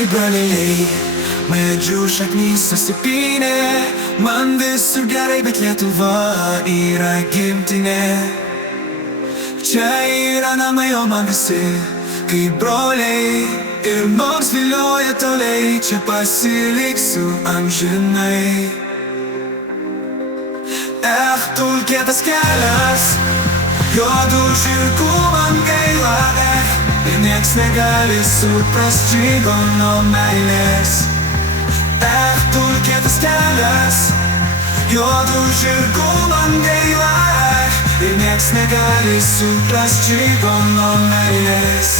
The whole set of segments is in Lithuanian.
kaip broliai, medžių šaknys susipynė. Man visur gerai, bet Lietuva yra gimtinė. Čia yra namai, o man visi kaip broliai. Ir nors vilioja toliai, čia pasiliksiu amžinai. Tu kietas kelias, juodų žirgų man gaila, ir nieks negali suprast čigono meilės. Tu kietas kelias, juodų žirgų man gaila, ir nieks negali suprast čigono meilės.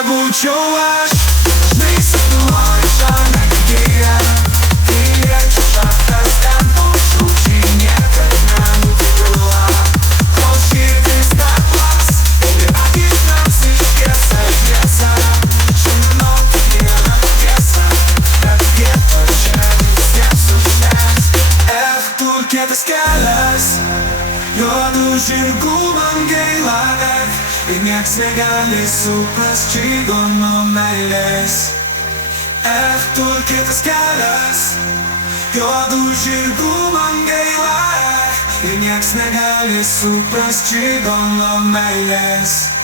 Būčiau aš, žinai, sapnuoju žemę gyja. Tylėčiau šachtas ten pašūkčiai, niekad nenutila. Kol širdis taklas, ir akis tamsiai šviesa šviesa. Žinau tik vieną tiesą, kad vieta čia visiems užteks. Tu kietas kelias, juodų žirgų man gaila, ir nieks negali suprast čigono meilės. Tu kietas kelias, juodų žirgų man gaila, ir nieks negali suprast čigono meilės.